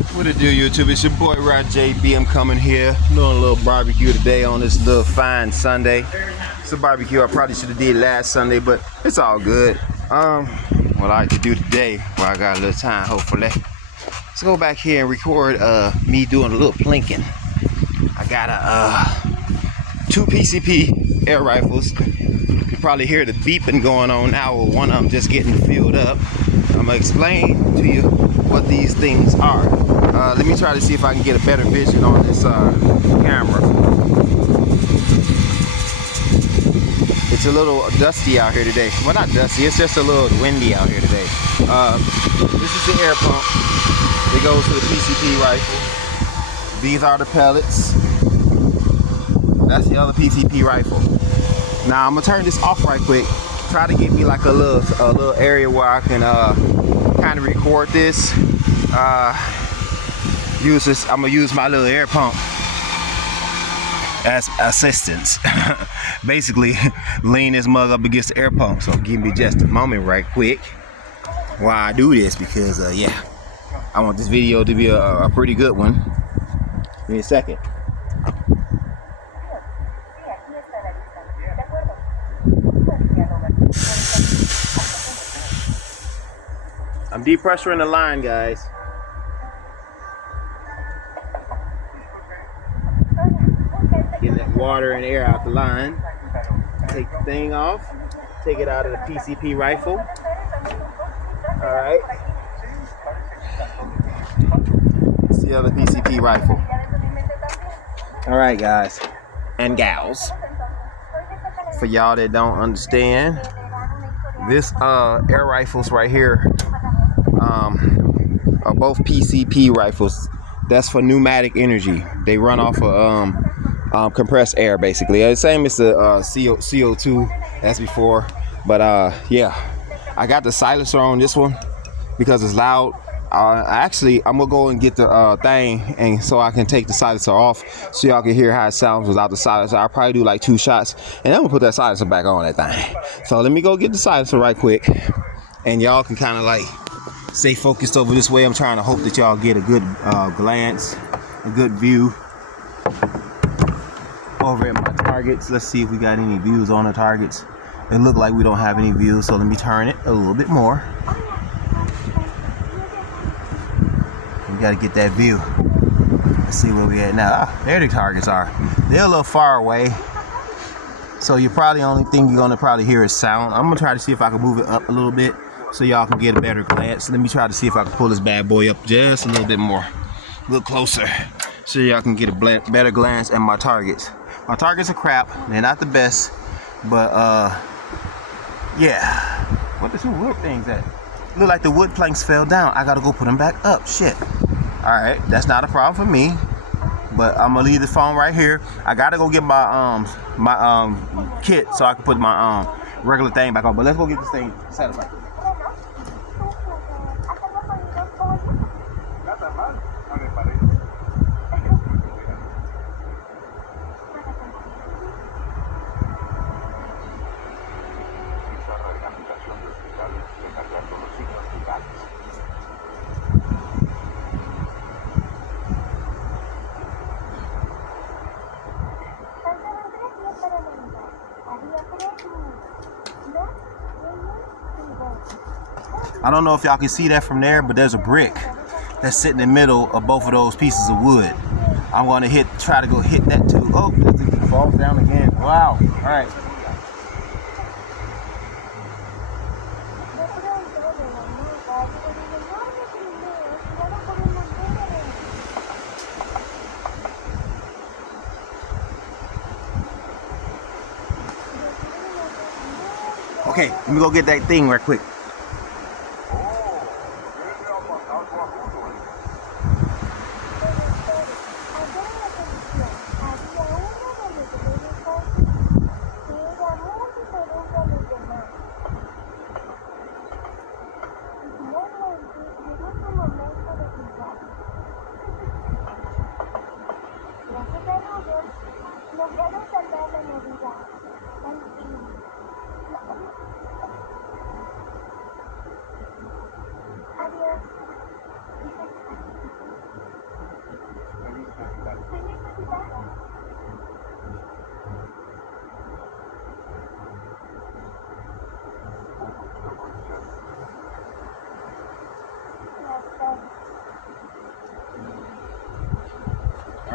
What it do, YouTube? It's your boy Rod JB. I'm coming here doing a little barbecue today on this little fine Sunday. It's a barbecue I probably should have did last Sunday, but it's all good. What I like to do today, while I got a little time, hopefully, let's go back here and record me doing a little plinking. I got two PCP air rifles. You probably hear the beeping going on now. One of them just getting filled up. I'm gonna explain to you what these things are. Let me try to see if I can get a better vision on this camera. It's a little dusty out here today. Well, not dusty, it's just a little windy out here today. This is the air pump. It goes to the PCP rifle. These are the pellets. That's the other PCP rifle. Now I'm gonna turn this off right quick. Try to get me like a little area where I can kind of record this. I'm gonna use my little air pump as assistance. Basically, lean this mug up against the air pump. So give me just a moment right quick while I do this, because yeah, I want this video to be a pretty good one. Give me a second. I'm depressuring the line, guys. Getting that water and air out the line. Take the thing off. Take it out of the PCP rifle. Alright. It's the other PCP rifle. Alright, guys. And gals. For y'all that don't understand, this air rifles right here are both PCP rifles. That's for pneumatic energy. They run off of compressed air, basically. The same as the CO2 as before. But yeah, I got the silencer on this one because it's loud. Actually, I'm gonna go and get the thing, and so I can take the silencer off so y'all can hear how it sounds without the silencer. I'll probably do like 2 shots, and I'm gonna put that silencer back on that thing. So let me go get the silencer right quick, and y'all can kind of like stay focused over this way. I'm trying to hope that y'all get a good glance, a good view over at my targets. Let's see if we got any views on the targets. It look like we don't have any views, so let me turn it a little bit more. We got to get that view. Let's see where we at now. There the targets are. They're a little far away, so you probably only thing you're gonna probably hear is sound. I'm gonna try to see if I can move it up a little bit so y'all can get a better glance. Let me try to see if I can pull this bad boy up just a little bit more, a little closer, so y'all can get a better glance at my targets. My targets are crap. They're not the best, but yeah. What the 2 wood things at? Look like the wood planks fell down. I gotta go put them back up. Shit. All right, that's not a problem for me. But I'm gonna leave the phone right here. I gotta go get my kit so I can put my regular thing back on. But let's go get this thing set up. I don't know if y'all can see that from there, but there's a brick that's sitting in the middle of both of those pieces of wood. I'm going to try to go hit that too. Oh, it falls down again. Wow. All right. Okay, let me go get that thing right quick.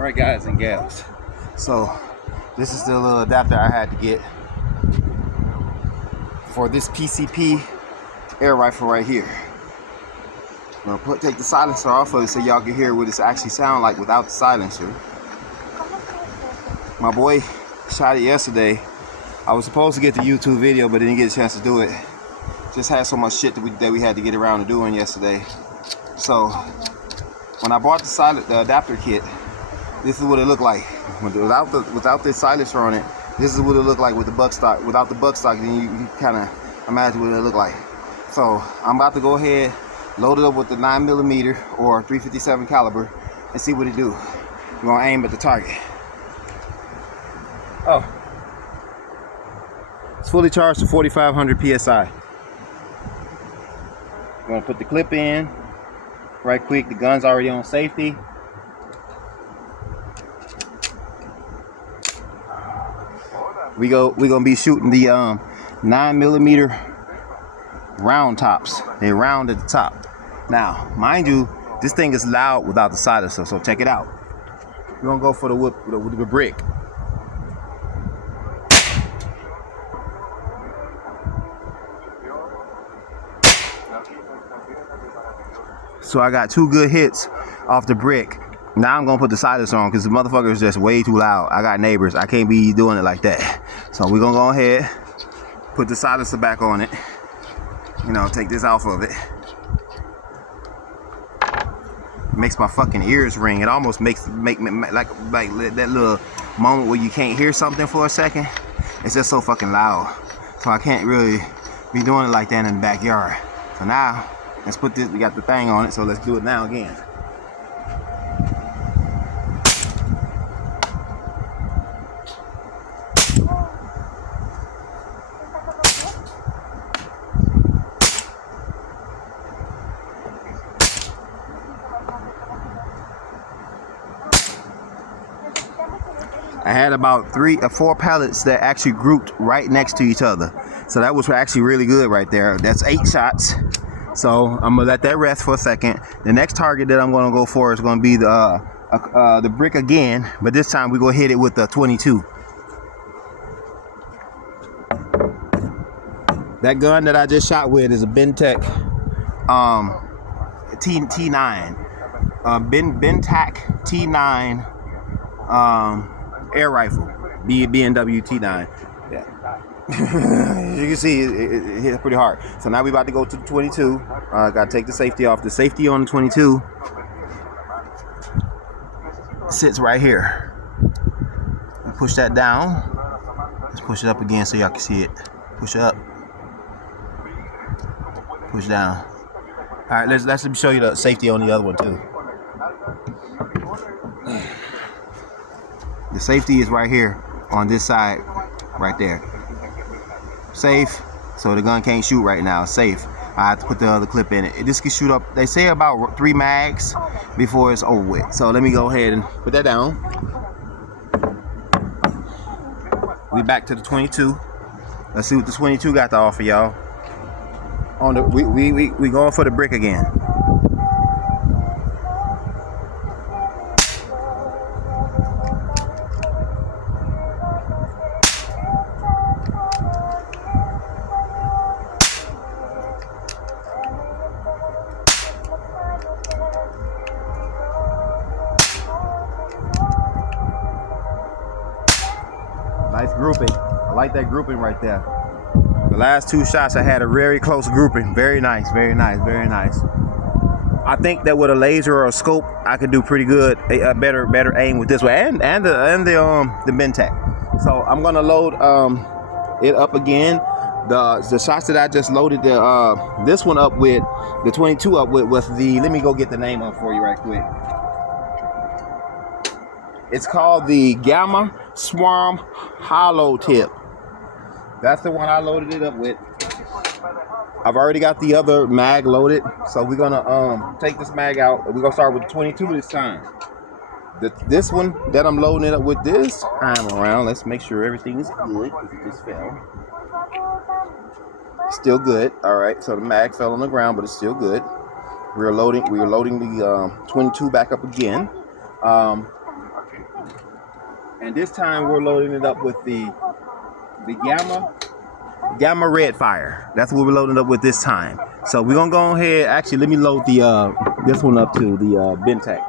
Alright guys and gals, so this is the little adapter I had to get for this PCP air rifle right here. I'm gonna take the silencer off of it so y'all can hear what it actually sounds like without the silencer. My boy shot it yesterday. I was supposed to get the YouTube video but didn't get a chance to do it. Just had so much shit that we had to get around to doing yesterday. So when I bought the adapter kit, this is what it looked like. Without the silencer on it, this is what it looked like with the buckstock. Without the buckstock, then you kind of imagine what it looked like. So I'm about to go ahead, load it up with the 9mm or 357 caliber and see what it do. We're gonna aim at the target. Oh, it's fully charged to 4,500 PSI. I'm gonna put the clip in right quick. The gun's already on safety. We're gonna be shooting the 9mm round tops. They round at the top. Now, mind you, this thing is loud without the silencer, so check it out. We're gonna go for the brick. So I got 2 good hits off the brick. Now I'm gonna put the silencer on because the motherfucker is just way too loud. I got neighbors. I can't be doing it like that. So we're gonna go ahead, put the silencer back on it. You know, take this off of it. Makes my fucking ears ring. It almost makes me like that little moment where you can't hear something for a second. It's just so fucking loud. So I can't really be doing it like that in the backyard. So now let's put this. We got the thing on it, so let's do it now again. I had about 3 or 4 pellets that actually grouped right next to each other. So that was actually really good right there. That's 8 shots. So I'm gonna let that rest for a second. The next target that I'm gonna go for is gonna be the brick again, but this time we go hit it with the 22. That gun that I just shot with is a Bentec T9. Bentec T9 air rifle, B&W T9. Yeah. You can see it hit pretty hard. So now we about to go to the 22. Gotta take the safety off. The safety on the 22 sits right here. Push that down. Let's push it up again so y'all can see it. Push it up. Push down. All right, let's show you the safety on the other one too. The safety is right here on this side, right there. Safe, so the gun can't shoot right now. Safe. I have to put the other clip in it. This can shoot up, they say about 3 mags before it's over with. So let me go ahead and put that down. We back to the 22. Let's see what the 22 got to offer y'all. On the we going for the brick again. Nice grouping. I like that grouping right there. The last 2 shots I had a very close grouping. Very nice, very nice, very nice. I think that with a laser or a scope, I could do pretty good, a better aim with this one, and the Bentec. So I'm gonna load it up again. The shots that I just loaded this one up with, the 22 up with the. Let me go get the name up for you right quick. It's called the Gamma Swarm Hollow Tip. That's the one I loaded it up with. I've already got the other mag loaded, so we're gonna take this mag out. We're gonna start with the 22 this time. This one that I'm loading it up with this time around, let's make sure everything is good because it just fell. Still good. All right, so the mag fell on the ground, but it's still good. We are loading the 22 back up again. And this time we're loading it up with the Gamma Red Fire. That's what we're loading up with this time. So we're gonna go ahead. Actually, let me load the this one up to the Bentec.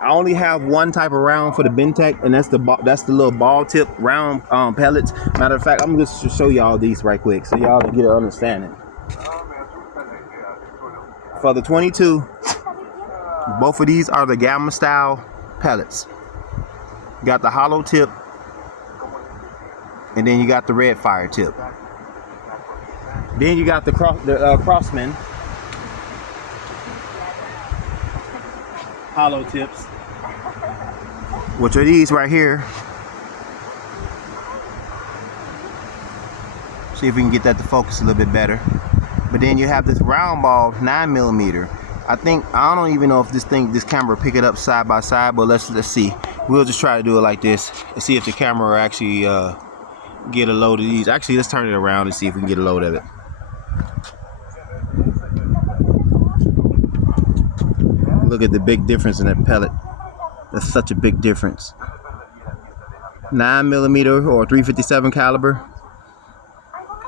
I only have one type of round for the Bentec, and that's the little ball tip round pellets. Matter of fact, I'm just to show y'all these right quick so y'all can get an understanding. For the 22, both of these are the Gamma style pellets. You got the hollow tip, and then you got the red fire tip. Then you got the Crossman hollow tips, which are these right here. See if we can get that to focus a little bit better. But then you have this round ball 9mm. I don't even know if this camera pick it up side by side, but let's see. We'll just try to do it like this and see if the camera actually get a load of these. Actually, let's turn it around and see if we can get a load of it. Look at the big difference in that pellet. That's such a big difference. 9mm or 357 caliber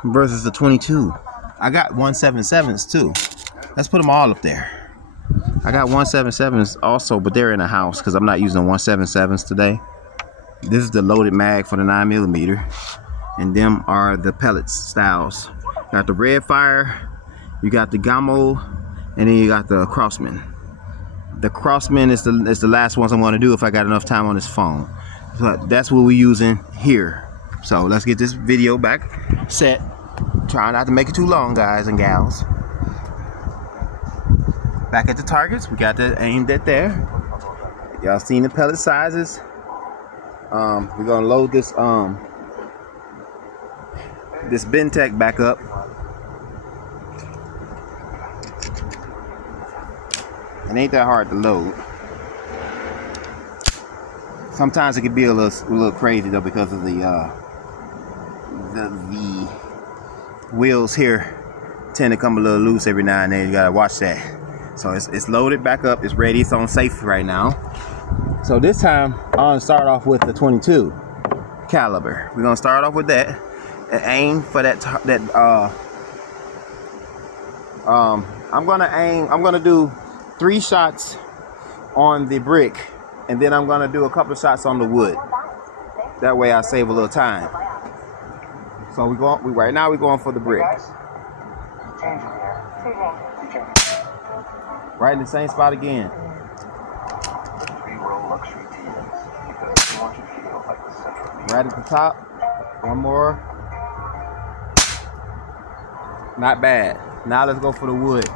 versus the 22. I got 177s too. Let's put them all up there. I got 177s also, but they're in the house because I'm not using 177s today. This is the loaded mag for the 9mm, and them are the pellets styles. Got the red fire, you got the Gamma, and then you got the Crossman. The Crossman is the last ones I'm going to do if I got enough time on this phone. But that's what we're using here. So let's get this video back set. Try not to make it too long, guys and gals. Back at the targets, we got that aimed at there. Y'all seen the pellet sizes. We're gonna load this this Bentec back up. It ain't that hard to load. Sometimes it can be a little crazy though because of the wheels here tend to come a little loose every now and then. You gotta watch that. So it's loaded back up, it's ready, it's on safe right now. So this time I'm gonna start off with the 22 caliber. We're gonna start off with that and aim for that I'm gonna do 3 shots on the brick, and then I'm gonna do a couple of shots on the wood. That way I save a little time. So right now we're going for the brick. Right in the same spot again. Right at the top. One more. Not bad. Now let's go for the wood.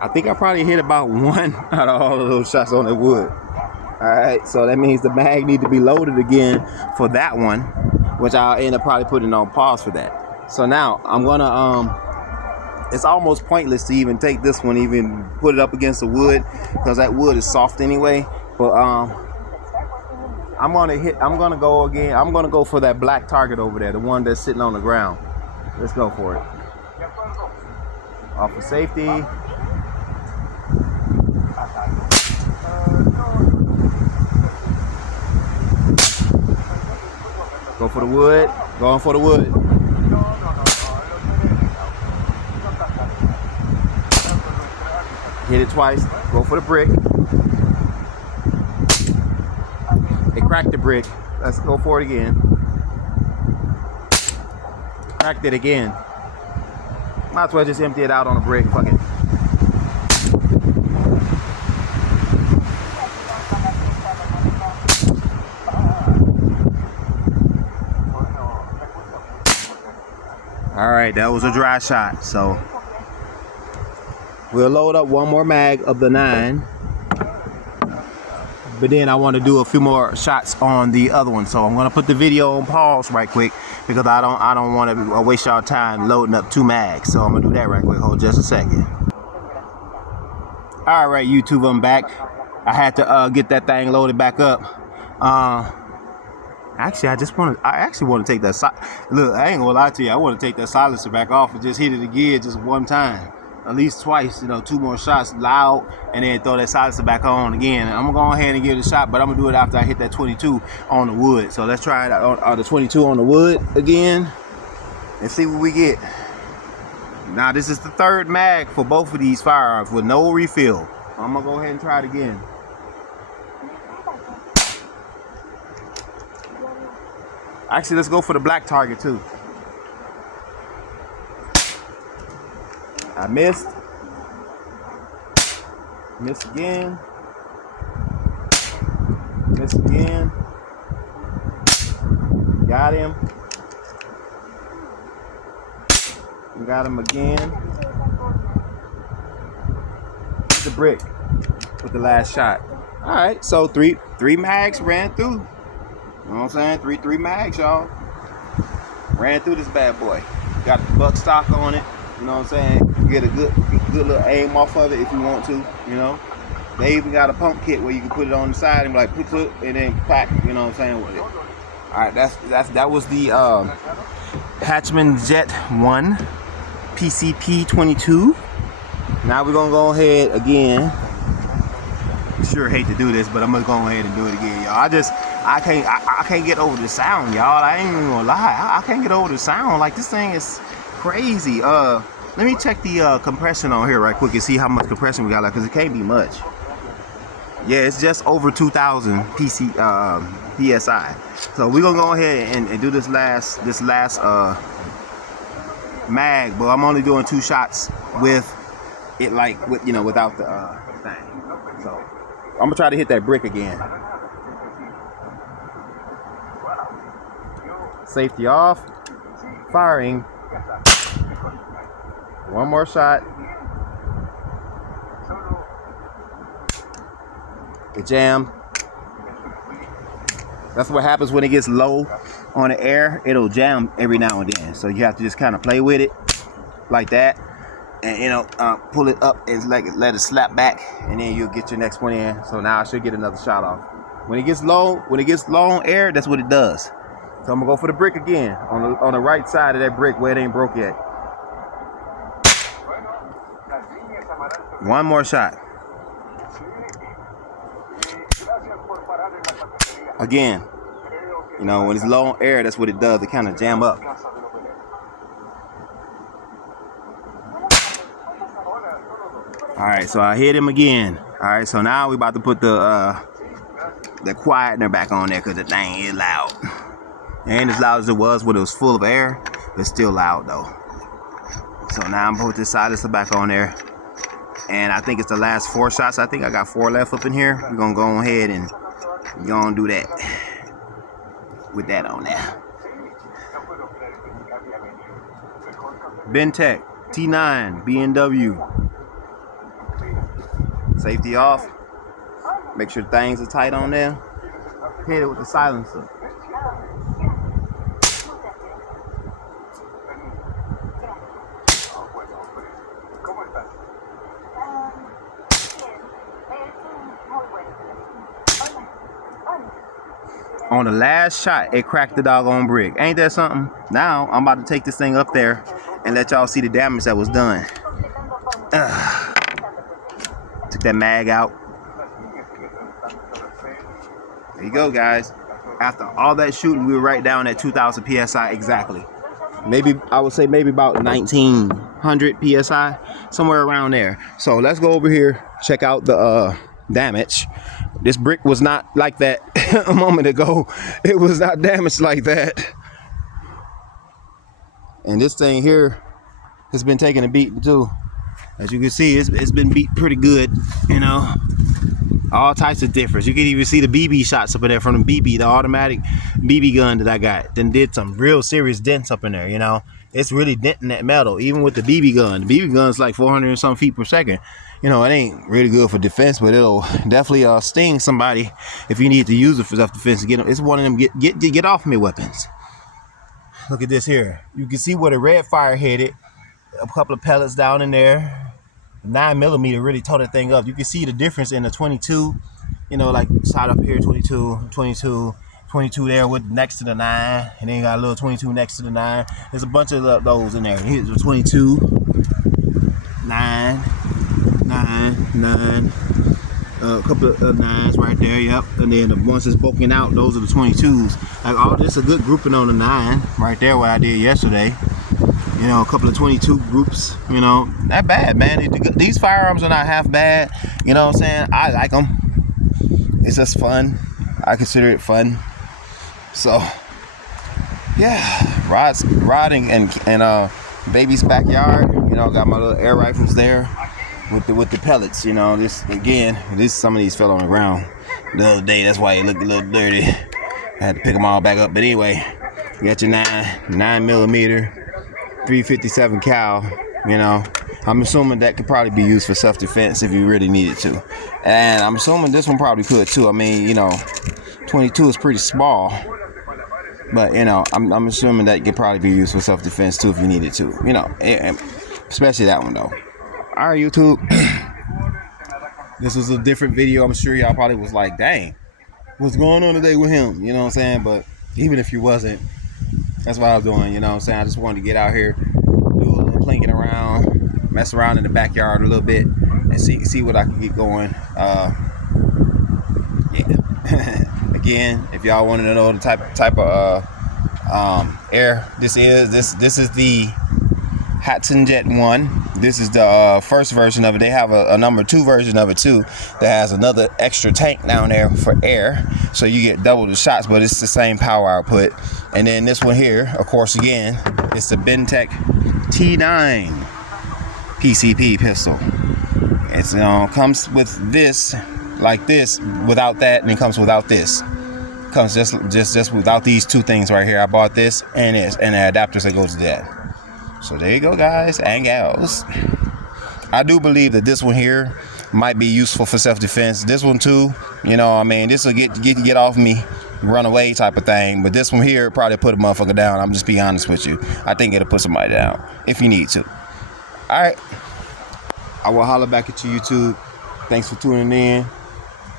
I think I probably hit about 1 out of all of those shots on the wood. Alright, so that means the mag need to be loaded again for that one, which I'll end up probably putting on pause for that. So now I'm gonna it's almost pointless to even take this one, even put it up against the wood, because that wood is soft anyway. But I'm gonna go for that black target over there, the one that's sitting on the ground. Let's go for it. Off of safety. Go for the wood. Going for the wood. Hit it twice. Go for the brick. It cracked the brick. Let's go for it again. Cracked it again. Might as well just empty it out on the brick. Fuck it. Alright, that was a dry shot. So we'll load up one more mag of the 9. But then I want to do a few more shots on the other one. So I'm gonna put the video on pause right quick because I don't want to waste y'all time loading up 2 mags. So I'm gonna do that right quick. Hold just a second. Alright, YouTube, I'm back. I had to get that thing loaded back up. Actually, I actually want to take that. Look, I ain't gonna lie to you. I want to take that silencer back off and just hit it again, just one time, at least twice. You know, 2 more shots loud, and then throw that silencer back on again. I'm gonna go ahead and give it a shot, but I'm gonna do it after I hit that 22 on the wood. So let's try it out on the 22 on the wood again, and see what we get. Now this is the 3rd mag for both of these firearms with no refill. I'm gonna go ahead and try it again. Actually, let's go for the black target too. I missed. Missed again. Missed again. Got him. Got him again. The brick with the last shot. All right, so three mags ran through. You know what I'm saying? Three mags, y'all. Ran through this bad boy. Got the buck stock on it. You know what I'm saying? Get a good little aim off of it if you want to. You know. They even got a pump kit where you can put it on the side and be like put and then pack. You know what I'm saying with it. All right, that was the Hatchman Jet 1 PCP 22. Now we're gonna go ahead again. Sure hate to do this, but I'm gonna go ahead and do it again, y'all. I can't get over the sound, y'all. I ain't even gonna lie. I can't get over the sound. Like, this thing is crazy. Let me check the compression on here right quick and see how much compression we got, like, cause it can't be much. Yeah, it's just over 2,000 PSI. So we're gonna go ahead and do this last mag, but I'm only doing 2 shots with it, like, with, you know, without the thing. So I'm gonna try to hit that brick again. Safety off. Firing. 1 more shot. It jammed. That's what happens when it gets low on the air. It'll jam every now and then. So you have to just kind of play with it like that, and you know, pull it up and let it slap back, and then you'll get your next one in. So now I should get another shot off. When it gets low on air, that's what it does. So I'm gonna go for the brick again on the right side of that brick where it ain't broke yet. 1 more shot. Again, you know, when it's low on air, that's what it does. It kind of jam up. All right, so I hit him again. All right, so now we about to put the quietener back on there because the thing is loud. And as loud as it was when it was full of air, it's still loud though. So now I'm putting this silencer back on there. And I think it's the last 4 shots. I think I got 4 left up in here. We're gonna go ahead and gonna do that with that on there. Bentec T9 BMW. Safety off. Make sure things are tight on there. Hit it with the silencer. On the last shot, it cracked the doggone brick. Ain't that something? Now, I'm about to take this thing up there and let y'all see the damage that was done. Took that mag out. There you go, guys. After all that shooting, we were right down at 2,000 PSI exactly. Maybe, I would say maybe about 1,900 PSI, somewhere around there. So let's go over here, check out the damage. This brick was not like that a moment ago. It was not damaged like that. And this thing here has been taking a beating too. As you can see, it's been beat pretty good, you know. All types of difference. You can even see the BB shots up in there from the BB, the automatic BB gun that I got. Then did some real serious dents up in there, you know. It's really denting that metal, even with the BB gun. The BB gun's like 400 and some feet per second. You know, it ain't really good for defense, but it'll definitely sting somebody if you need to use it for self-defense. It's one of them get off me weapons. Look at this here. You can see where the red fire hit it. A couple of pellets down in there. 9mm really tore that thing up. You can see the difference in the 22. You know, like shot up here, 22, 22, 22 there with next to the 9, and then you got a little 22 next to the 9. There's a bunch of those in there. Here's the 22, 9, 9, 9. A couple of 9s right there, yep. And then the ones that's poking out, those are the 22s. Like, all this, a good grouping on the 9 right there, what I did yesterday. You know, a couple of 22 groups, you know, not bad, man. These firearms are not half bad. You know what I'm saying? I like them. It's just fun. I consider it fun. So, yeah, riding and baby's backyard. You know, got my little air rifles there with the pellets. You know, some of these fell on the ground the other day. That's why it looked a little dirty. I had to pick them all back up. But anyway, you got your 9mm. 357 cal, you know. I'm assuming that could probably be used for self-defense if you really needed to. And I'm assuming this one probably could too. I mean, you know, 22 is pretty small. But, you know, I'm assuming that could probably be used for self-defense too if you needed to. You know, especially that one though. Alright, YouTube. This was a different video. I'm sure y'all probably was like, dang, what's going on today with him? You know what I'm saying? But even if you wasn't, that's what I was doing, you know what I'm saying? I just wanted to get out here, do a little plinking around, mess around in the backyard a little bit, and see what I can get going. Yeah. Again, if y'all wanted to know the type of air this is the Hatton Jet 1. This is the first version of it. They have a number 2 version of it too that has another extra tank down there for air, so you get double the shots, but it's the same power output. And then this one here, of course, again, it's the Bentec T9 PCP pistol. It's comes with this, like this, without that, and it comes without this. Comes just without these two things right here. I bought this and this, and the adapters that goes to that. So there you go, guys and gals. I do believe that this one here might be useful for self-defense. This one too, you know, I mean, this will get off me, run away type of thing. But this one here probably put a motherfucker down. I'm just being honest with you. I think it'll put somebody down if you need to. All right, I will holler back at you, YouTube. Thanks for tuning in.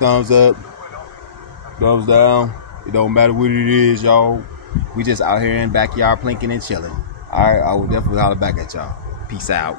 Thumbs up, thumbs down. It don't matter what it is, y'all. We just out here in backyard plinking and chilling. All right, I will definitely holler back at y'all. Peace out.